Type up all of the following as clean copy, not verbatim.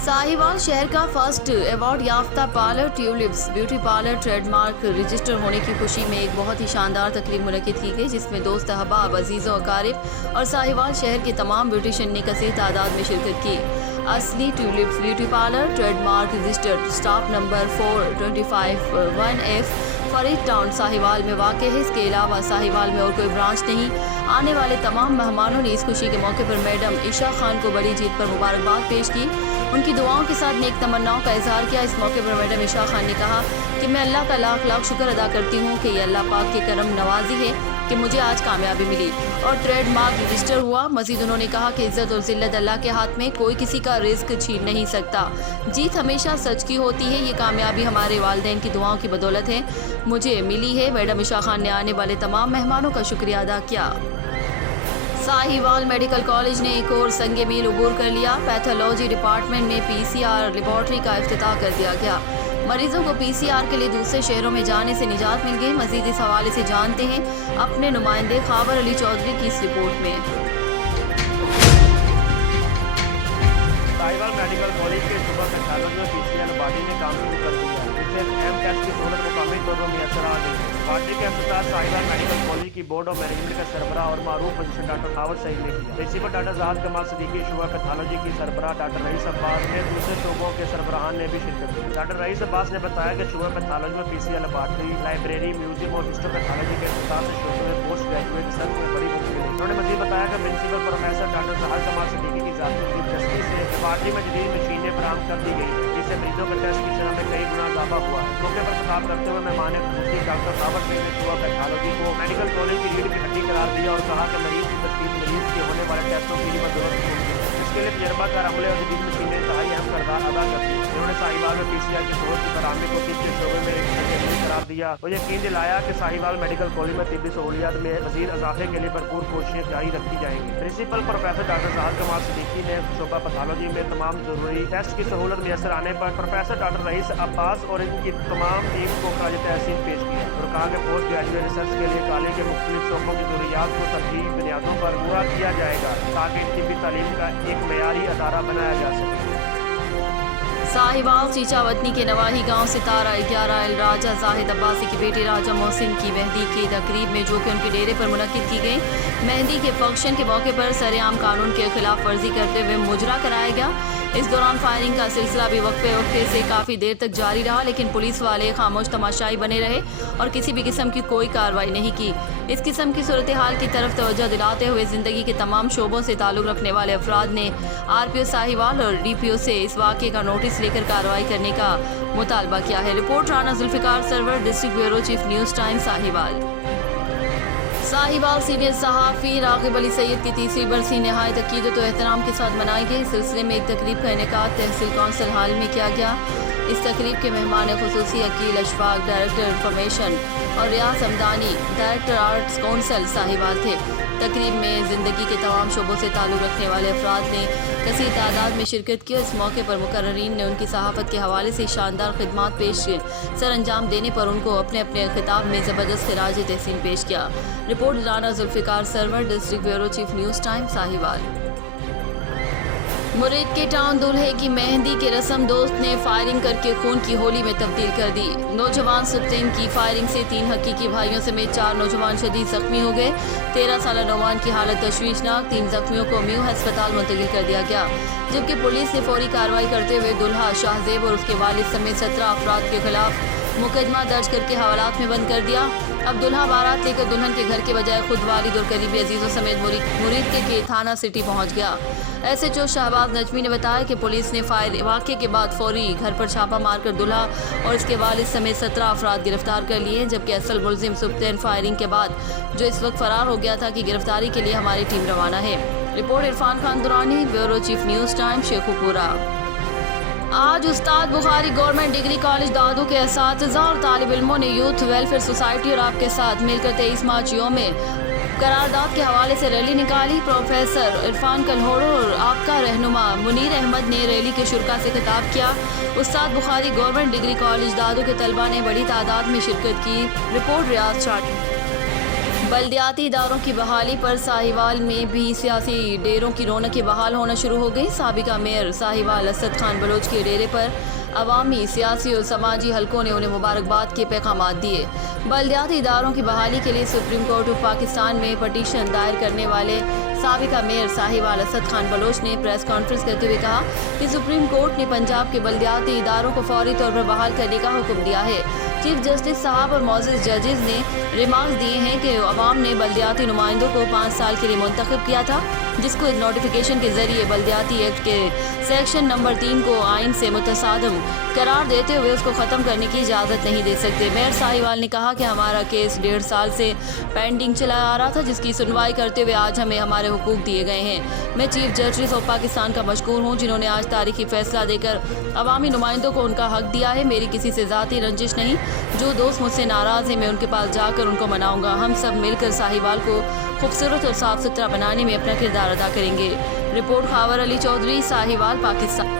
साहिवाल शहर का first award याफ्ता parlour Tulips beauty parlour trademark register होने की खुशी में एक बहुत ही शानदार तकरीब मुनक्किद की गई, जिसमें दोस्त अहबाब अजीज़ों अकारिब और साहिवाल शहर के तमाम ब्यूटिशियन ने कसीर तादाद में शिरकत की। असली tulips beauty parlour trademark registered stop number 425-1F Farid town Sahiwal में वाक़ है। इसके अलावा साहिवाल में और कोई ब्रांच नहीं। आने वाले तमाम मेहमानों ने इस खुशी के मौके पर मैडम ईशा खान को बड़ी जीत पर मुबारकबाद पेश की, उनकी दुआओं के साथ नेक तमन्नाओं का इजहार किया। इस मौके पर मैडम ईशा खान ने कहा कि मैं अल्लाह का लाख लाख शुक्र अदा करती हूँ कि ये अल्लाह पाक की करम नवाजी है कि मुझे आज कामयाबी मिली और ट्रेडमार्क रजिस्टर हुआ। मजीद उन्होंने कहा कि इज्जत और जिल्लत अल्लाह के हाथ में, कोई किसी का रिस्क छीन नहीं सकता। जीत हमेशा सच की होती है। ये कामयाबी हमारे वालिदैन की दुआओं की बदौलत है मुझे मिली है। मैडम ईशा खान ने आने वाले तमाम मेहमानों का शुक्रिया अदा किया। साहिवाल मेडिकल कॉलेज ने एक और संगे मील उबूर कर लिया। पैथोलॉजी डिपार्टमेंट में PCR लेबॉर्ट्री का इफ्तिताह कर दिया गया। मरीजों को PCR के लिए दूसरे शहरों में जाने से निजात मिल गई। मजीद इस हवाले से जानते हैं अपने नुमाइंदे खावर अली चौधरी की इस रिपोर्ट में। साहिवाल मेडिकल कॉलेज के सुबह पैथोलॉजी में PCR लेबॉर्ट्री ने काम शुरू कर दिया। इससे अहम टेस्ट की सहूलत मुकामी तौर पर मैसर आ गई। पार्टी के अफ्तार साहिवाल मेडिकल कॉलेज की बोर्ड ऑफ मैनेजमेंट का सरबराह और मारूफ पोजीशन डॉक्टर खावर सईद ने किया। प्रिंसिपल डॉक्टर जहाद कमाल सदीकी, शुबा पैथोलॉजी की सरबराह डॉक्टर रईस अब्बास ने दूसरे शोबों के सरबराहान ने भी शिरकत की। डॉक्टर रईस अब्बास ने बताया कि शुबा पैथोलॉजी में PCR लेबॉर्ट्री, लाइब्रेरी, म्यूजियम और हिस्टोपैथोलॉजी के अफ्तार से शोबों में पोस्ट ग्रेजुएट रिसर्च में बड़ी मदद मिली। उन्होंने मजीद बताया कि प्रिंसिपल प्रोफेसर डॉक्टर जहाद कमाल सदीकी की जाती दिलचस्पी से लेबॉर्ट्री में जदीद मशीनें फराहम कर दी गई, जिससे मरीजों के टेस्ट की शरह में कई गुना इजाफा हुआ है। मौके पर खिताब करते हुए मेहमान खुसूसी डॉक्टर खावर सईद ने शुबा पैथोलॉजी को मेडिकल कॉलेज की रीढ़ की हड्डी करार दिया और कहा कि मरीज की तशखीस मरीज के होने वाले टेस्टों की मदद होगी। इसके लिए तजर्बाकार अमले और जदीद मशीनें इंतहाई अहम किरदार अदा करती हैं। उन्होंने साहिवाल में PCR की सहूलत की बरामदी को तिब के शोबे में एक अहम करार दिया और यकीन दिलाया कि साहिवाल मेडिकल कॉलेज में तिब्बी सहूलियात में मज़ीद इजाफे के लिए भरपूर कोशिशें जारी रखी जाएंगी। प्रिंसिपल प्रोफेसर डॉक्टर जहाद कमाल सदीकी ने शोबा पैथोलॉजी में तमाम जरूरी टेस्ट की सहूलत मैसर आने पर प्रोफेसर डॉक्टर रईस अब्बास और इनकी तमाम टीम को खराज तहसीन पेश किया और कहा कि पोस्ट ग्रेजुएट रिसर्च के लिए कॉलेज के मुख्तलिफ शोबों की जरूरियात को तरजीही बुनियादों पर पूरा किया जाएगा ताकि तिब्बी तालीम का एक मयारी अदारा बनाया जा सके। साहिवाल चीचावतनी के नवाही गांव सितारा 11 अल राजा जाहिद अब्बासी की बेटी राजा मोहसिन की मेहंदी की तकरीब में, जो कि उनके डेरे पर मुनक्किद की गई। मेहंदी के फंक्शन के मौके पर सरेआम कानून के खिलाफ वर्जी करते हुए मुजरा कराया गया। इस दौरान फायरिंग का सिलसिला भी वक्फे से काफ़ी देर तक जारी रहा, लेकिन पुलिस वाले खामोश तमाशाई बने रहे और किसी भी किस्म की कोई कार्रवाई नहीं की। इस किस्म की सूरत हाल की तरफ तवज्जो दिलाते हुए ज़िंदगी के तमाम शोबों से ताल्लुक़ रखने वाले अफराद ने RPO साहिवाल और DPO से इस वाक़े का नोटिस लेकर कार्रवाई करने का मुतालबा किया है। Report Rana Zulfiqar Sarwar, district bureau chief, news time Sahiwal. Sahiwal senior सहाफ़ी राग़िब अली सैयद की तीसरी बरसी नहायत अक़ीदत और एहतराम के साथ मनाई गई। इस सिलसिले में एक तकरीब का इनेकाद तहसील कौंसिल हाल में किया गया। इस तकरीब के मेहमान खुसूसी अकील अशफाक, डायरेक्टर इंफॉर्मेशन, और Riaz Hamdani, director arts council Sahiwal थे। तकरीब में ज़िंदगी के तमाम शोबों से ताल्लुक़ रखने वाले अफराद ने कसीर तादाद में शिरकत की। इस मौके पर मुकर्ररीन ने उनकी सहाफ़त के हवाले से शानदार खिदमात पेश सर अंजाम देने पर उनको अपने अपने खिताब में ज़बरदस्त खिराज तहसीन पेश किया। Report Rana Zulfiqar Sarwar, district bureau chief, news time Sahiwal. Muridke town दूल्हे की मेहंदी की रस्म दोस्त ने फायरिंग करके खून की होली में तब्दील कर दी। नौजवान सुप्रीम की फायरिंग से 3 हकीकी भाइयों समेत 4 नौजवान शदीद जख्मी हो गए। 13 साला नौजवान की हालत तशवीशनाक, 3 जख्मियों को म्यू अस्पताल मुंतकिल कर दिया गया, जबकि पुलिस ने फौरी कार्रवाई करते हुए दुल्हा शाहजेब और उसके वालिद समेत 17 अफराद के खिलाफ मुकदमा दर्ज करके हवालात में बंद कर दिया। अब दुल्हा बारात लेकर दुल्हन के घर के बजाय खुद वालिद और करीबी अजीज़ों समेत मुरीद के थाना सिटी पहुंच गया। SHO शहबाज नजमी ने बताया कि पुलिस ने वाक़े के बाद फौरी घर पर छापा मारकर दुल्हा और इसके वालिद समेत 17 अफराद गिरफ्तार कर लिए, जबकि असल मुलजिम सुप्रीम फायरिंग के बाद जो इस वक्त फरार हो गया था की गिरफ्तारी के लिए हमारी टीम रवाना है। Report Irfan Khan Durrani, bureau chief, news time, Sheikhupura. आज Ustad Bukhari government degree college Dadu के असातिज़ा और तालिब इल्मों ने यूथ वेलफेयर सोसाइटी और आपके साथ मिलकर 23 मार्च यौम करारदाद के हवाले से रैली निकाली। प्रोफेसर इरफान कलहोड़ो और आपका रहनुमा मुनीर अहमद ने रैली के शुरका से खिताब किया। उस्ताद Bukhari government degree college Dadu के तलबा ने बड़ी तादाद में शिरकत की। रिपोर्ट रियाज चाट। बल्दियाती इदारों की बहाली पर साहिवाल में भी सियासी डेरों की रौनकें बहाल होना शुरू हो गई। साबिका मेयर साहिवाल असद खान बलोच के डेरे पर अवामी, सियासी और समाजी हलकों ने उन्हें मुबारकबाद के पैगाम दिए। बल्दियाती इदारों की बहाली के लिए सुप्रीम कोर्ट ऑफ पाकिस्तान में पटिशन दायर करने वाले साबिका मेयर साहिवाल असद खान बलोच ने प्रेस कॉन्फ्रेंस करते हुए कहा कि सुप्रीम कोर्ट ने पंजाब के बल्दियाती इदारों को फौरी तौर पर बहाल करने का हुक्म दिया है। चीफ जस्टिस साहब और मौजूद जजेस ने रिमार्क्स दिए हैं कि अवाम ने बल्दियाती नुमाइंदों को 5 साल के लिए मुंतखब किया था, जिसको एक नोटिफिकेशन के जरिए बल्दियाती एक्ट के सेक्शन नंबर 3 को आइन से मुतसादम करार देते हुए उसको ख़त्म करने की इजाज़त नहीं दे सकते। मेयर साहिवाल ने कहा कि हमारा केस 1.5 साल से पेंडिंग चला आ रहा था, जिसकी सुनवाई करते हुए आज हमें हमारे हुकूक दिए गए हैं। मैं चीफ जस्टिस ऑफ पाकिस्तान का मशकूर हूँ, जिन्होंने आज तारीखी फैसला देकर अवामी नुमाइंदों को उनका हक दिया है। मेरी किसी से ज़ाती रंजिश नहीं। जो दोस्त मुझसे नाराज़ हैं, मैं उनके पास जाकर उनको मनाऊंगा। हम सब मिलकर साहिवाल को खूबसूरत और साफ सुथरा बनाने में अपना किरदार अदा करेंगे। रिपोर्ट खावर अली चौधरी, साहिवाल, पाकिस्तान।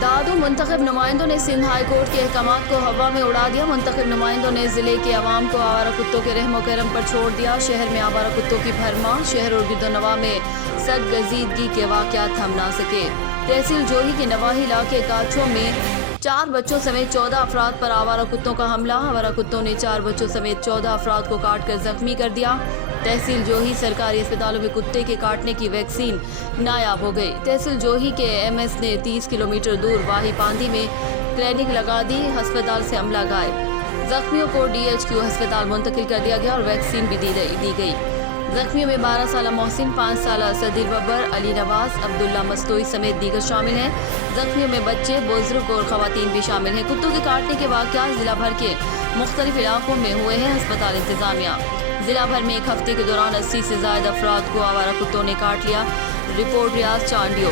दादू मुंतखब नुमाइंदों ने सिंध हाई कोर्ट के अहकामात को हवा में उड़ा दिया। मुंतखब नुमाइंदों ने ज़िले के अवाम को आवारा कुत्तों के रहम करम पर छोड़ दिया। शहर में आवारा कुत्तों की भरमार, शहर और गिरदोनवा में सरगजीदगी के वाक़यात थम ना सके। तहसील जोही के नवाही इलाके काछों में 4 बच्चों समेत 14 अफराद पर आवारा कुत्तों का हमला। आवारा कुत्तों ने 4 बच्चों समेत 14 अफराद को काट कर जख्मी कर दिया। तहसील जोही सरकारी अस्पतालों में कुत्ते के काटने की वैक्सीन नायाब हो गई। तहसील जोही के एमएस ने 30 किलोमीटर दूर वाही पांदी में क्लिनिक लगा दी। अस्पताल से अमला गायब। जख्मियों को DHQ अस्पताल मुंतकिल कर दिया गया और वैक्सीन भी दी गई। जख्मियों में 12 साल मोहसिन, 5 साल सदीर बब्बर, अली नवाज, अब्दुल्ला मस्तोई समेत दीगर शामिल हैं। जख्मियों में बच्चे, बुजुर्ग और खवातीन भी शामिल हैं। कुत्तों के काटने के वाक़यात जिला भर के मुख्तलिफ इलाकों में हुए हैं। अस्पताल इंतजामिया जिला भर में एक हफ्ते के दौरान 80 से ज़्यादा अफराद को आवारा कुत्तों ने काट लिया। रिपोर्ट रियाज चांडियो।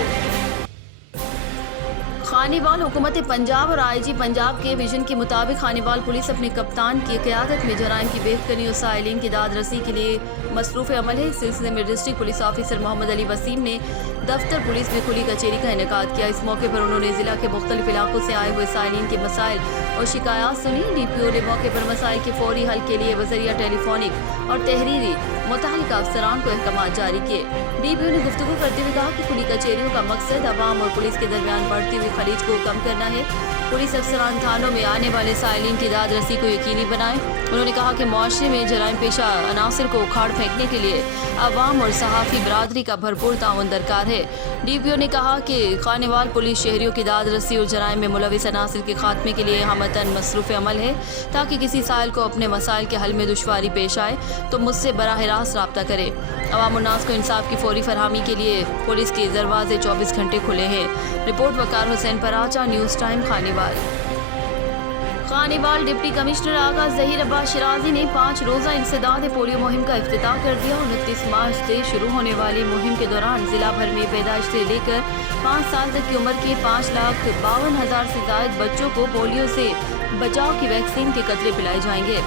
खानीवाल हुकूमत पंजाब और IG पंजाब के विजन के मुताबिक खानीवाल पुलिस अपने कप्तान की क़यादत में जराइम की बेहतरी और साइलिन की दाद रसी के लिए मसरूफ़ अमल है। इस सिलसिले में district police officer Muhammad Ali Waseem ने दफ्तर पुलिस में खुली कचहरी का इनेकाद किया। इस मौके पर उन्होंने ज़िला के मुख्तलिफ इलाकों से आए हुए साइलिन के मसाइल और शिकायत सुनी। DPO ने मौके पर मसाइल के फौरी हल के लिए बज़रिया टेलीफोनिक और तहरीरी मुतल्लिका अफसरान को अहकाम जारी किए। DPO ने गुफ्तगू करते हुए कहा कि खुली कचहरियों का मकसद अवाम और पुलिस के दरमियान बढ़ती हुई खलीज को कम करना है। पुलिस अफसरान थानों में आने वाले साइलिन की दाद रसी को यकीनी बनाएं। उन्होंने कहा कि मुआशरे में जराइम पेशा अनासर को उखाड़ फेंकने के लिए अवाम और सहाफ़ी बरादरी का भरपूर ताउन दरकार है। DPO ने कहा कि खानीवाल पुलिस शहरियों की दाद रसी और जराइम में मुलविस अनासर के खात्मे के लिए हमतन मसरूफ़ अमल है, ताकि किसी साइल को अपने मसाइल के हल में दुश्वारी पेश आए तो मुझसे बराह रास्त रब्ता करे। अवाम उन्नास को इंसाफ की फौरी फरहमी के लिए पुलिस के दरवाजे 24 घंटे खुले हैं। Report Waqar Hussain Paracha, news time, Khanewal. Khanewal deputy commissioner Agha Zaheer Abbas Shirazi ने 5 रोज़ा इंसदाद पोलियो मुहिम का इफ्तिताह कर दिया। 29 मार्च से शुरू होने वाली मुहिम के दौरान जिला भर में पैदाइश से लेकर 5 साल तक की उम्र के 5,52,000 से ज़ायद बच्चों को पोलियो से बचाव की वैक्सीन के कतरे पिलाए जाएंगे।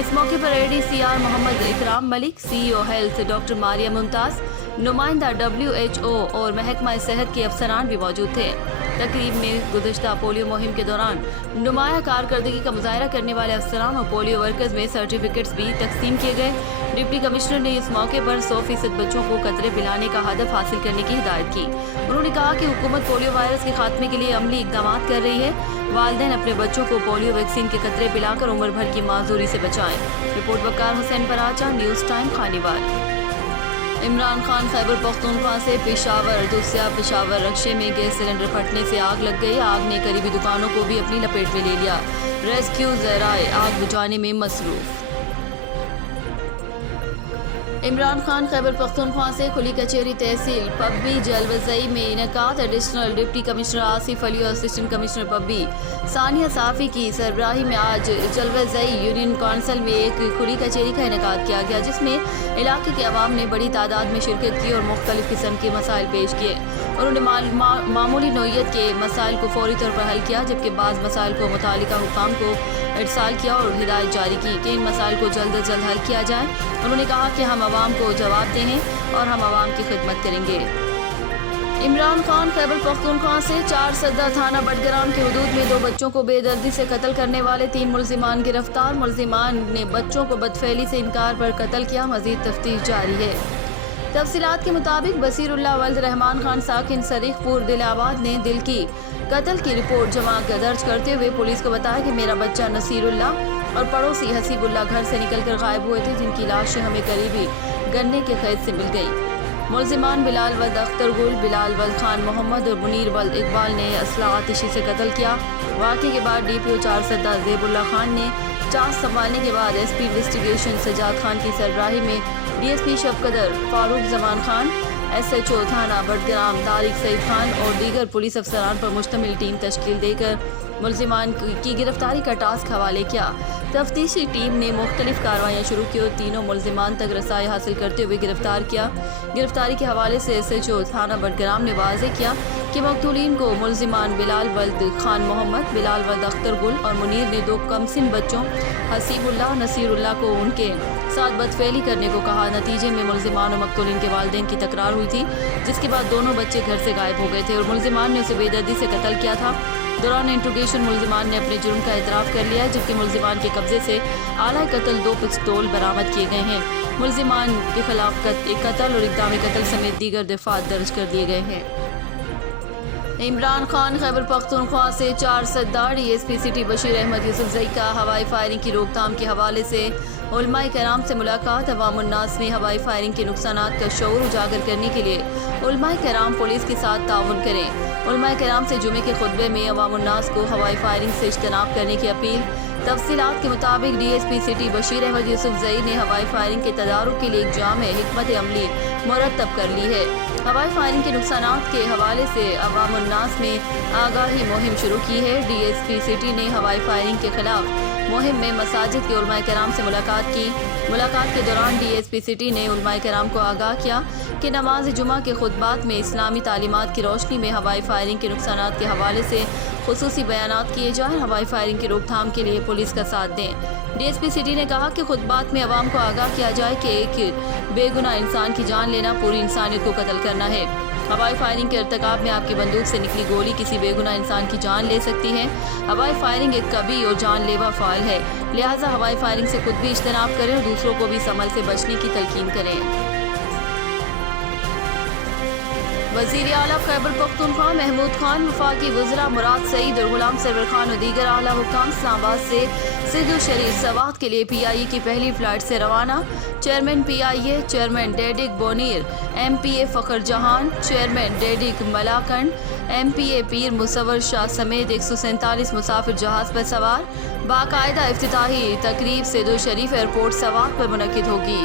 इस मौके पर ADCR मोहम्मद इकराम Malik, CEO health doctor Maria Mumtaz, नुमाइंदा WHO और महकमा सेहत के अफसरान भी मौजूद थे। तकरीब में गुज़श्ता पोलियो मुहिम के दौरान नुमाया कारकर्दगी का मुजाहरा करने वाले अफसरान और पोलियो वर्कर्स में सर्टिफिकेट्स भी तकसीम किए गए। डिप्टी कमिश्नर ने इस मौके पर 100% बच्चों को कतरे पिलाने का हदफ हासिल करने की हिदायत की। उन्होंने कहा कि हुकूमत पोलियो वायरस के खात्मे के लिए अमली इक़दाम कर रही है। वालिदैन अपने बच्चों को पोलियो वैक्सीन के कतरे पिलाकर उम्र भर की माजूरी से बचाएं। Report Waqar Hussain Paracha, news time, Khanewal. Imran Khan Khyber Pakhtunkhwa से पेशावर दूसरा पेशावर रक्शे में गैस सिलेंडर फटने से आग लग गई। आग ने करीबी दुकानों को भी अपनी लपेट में ले लिया। रेस्क्यू ज़राए आग बुझाने में मसरूफ़। इमरान खान खैबर पख्तूनख्वा से खुली कचहरी तहसील पब्बी जलवज़ई में इनेकाद। Additional deputy commissioner Asif Ali और असिस्टेंट कमिश्नर पब्बी सानिया साफ़ी की सरबराही में आज जलवज़ई यूनियन काउंसिल में एक खुली कचहरी का इनेकाद किया गया, जिसमें इलाके के अवाम ने बड़ी तादाद में शिरकत की और मुख्तलिफ किस्म के मसाइल पेश किए। उन्होंने मामूली नौइयत के मसाइल को फौरी तौर पर हल किया, जबकि बाज़ मसाइल को मुतालिका हुकाम को इरसाल किया और हिदायत जारी की कि इन मसाइल को जल्द अज जल्द हल किया जाए। उन्होंने कहा कि हम आवाम को जवाब दें और हम आवाम की खिदमत करेंगे। عمران خان خیبر پختونخوا سے 4 سدہ تھانہ بٹگرام کے حدود میں 2 بچوں کو بے دردی سے قتل کرنے والے 3 ملزمان گرفتار۔ ملزمان نے بچوں کو بدفعلی سے انکار پر قتل کیا۔ مزید تفتیش جاری ہے۔ تفصیلات کے مطابق بصیر اللہ ولد رحمان خان ساکن سریخ پور دل آباد نے دل کی قتل کی رپورٹ جمع درج کرتے ہوئے پولیس کو بتایا کہ میرا بچہ نصیر اللہ اور پڑوسی حسیب اللہ گھر سے نکل کر غائب ہوئے تھے، جن کی لاشیں ہمیں قریبی گنے کے قید سے مل گئی۔ ملزمان بلال ولد اختر گل، بلال ولد خان محمد اور منیر ولد اقبال نے اسلحہ آتشی سے قتل کیا۔ واقعے کے بعد ڈی پی او 4 سدہ زیب اللہ خان نے چارج سنبھالنے کے بعد S P investigation Sajjad Khan کی سربراہی میں ڈی ایس پی شفقدر فاروق Zaman Khan, S H O تھانہ بٹگرام طارق سعید خان اور دیگر پولیس افسران پر مشتمل ٹیم تشکیل دے کر ملزمان کی گرفتاری کا ٹاسک حوالے کیا۔ تفتیشی ٹیم نے مختلف کارروائیاں شروع کی اور تینوں ملزمان تک رسائی حاصل کرتے ہوئے گرفتار کیا۔ گرفتاری کے حوالے سے ایس ایچ او تھانہ بٹگرام نے واضح کیا کہ مقتولین کو ملزمان بلال ولد خان محمد، بلال ولد اختر گل اور منیر نے 2 کمسن بچوں حسیب اللہ اور نصیر اللہ کو ان کے ساتھ بدفعلی کرنے کو کہا۔ نتیجے میں ملزمان اور مقتولین کے والدین کی تکرار ہوئی تھی، جس کے بعد دونوں بچے گھر سے غائب ہو گئے تھے اور ملزمان نے اسے بے دردی سے قتل کیا تھا۔ دوران انٹروگیشن ملزمان نے اپنے جرم کا اعتراف کر لیا، جبکہ ملزمان کے قبضے سے آلہ قتل 2 پستول برآمد کیے گئے ہیں۔ ملزمان کے خلاف قتل اور اقدام قتل سمیت دیگر دفعات درج کر دیے گئے ہیں۔ عمران خان خیبر پختونخوا سے 4 Sadda D S P city Bashir Ahmad Yousafzai کا ہوائی فائرنگ کی روک تھام کے حوالے سے علماء کرام سے ملاقات۔ عوام الناس میں ہوائی فائرنگ کے نقصانات کا شعور اجاگر کرنے کے لیے علماء کرام پولیس کے ساتھ تعاون کریں۔ علماء کرام سے جمعے کے خطبے میں عوام الناس کو ہوائی فائرنگ سے اجتناب کرنے کی اپیل۔ تفصیلات کے مطابق D S P city Bashir Ahmad Yousafzai نے ہوائی فائرنگ کے تدارک کے لیے ایک جامع حکمت عملی مرتب کر لی ہے۔ ہوائی فائرنگ کے نقصانات کے حوالے سے عوام الناس میں آگاہی مہم شروع کی ہے۔ ڈی ایس پی سٹی نے ہوائی فائرنگ کے خلاف مہم میں مساجد کے علماء کرام سے ملاقات کی۔ ملاقات کے دوران ڈی ایس پی سٹی نے علماء کرام کو آگاہ کیا کہ نماز جمعہ کے خطبات میں اسلامی تعلیمات کی روشنی میں ہوائی فائرنگ کے نقصانات کے حوالے سے خصوصی بیانات کیے جائیں۔ ہوائی فائرنگ کی روک تھام کے لیے پولیس کا ساتھ دیں۔ ڈی ایس پی سٹی نے کہا کہ خطبات میں عوام کو آگاہ کیا جائے کہ ایک بے گناہ انسان کی جان لینا پوری انسانیت کو قتل کرنا ہے۔ ہوائی فائرنگ کے ارتکاب میں آپ کی بندوق سے نکلی گولی کسی بے گناہ انسان کی جان لے سکتی ہے۔ ہوائی فائرنگ ایک کبھی اور جان لیوا فعل ہے، لہٰذا ہوائی فائرنگ سے خود بھی اجتناب کریں اور دوسروں کو بھی اس عمل سے بچنے کی تلقین کریں۔ وزیر اعلیٰ خیبر پختونخوا محمود خان، وفاقی وزراء مراد سعید اور غلام سرور خان اور دیگر اعلیٰ حکام اسلام آباد سے سندھ و شریف سوات کے لیے پی آئی اے کی پہلی فلائٹ سے روانہ۔ چیئرمین پی آئی اے چیئرمین ڈیڈک بونیر، ایم پی اے فخر جہان، چیئرمین ڈیڈک ملاکنڈ، ایم پی اے پیر مصور شاہ سمیت 147 مسافر جہاز پر سوار۔ باقاعدہ افتتاحی تقریب سندھ و شریف ایئرپورٹ سوات پر منعقد ہوگی۔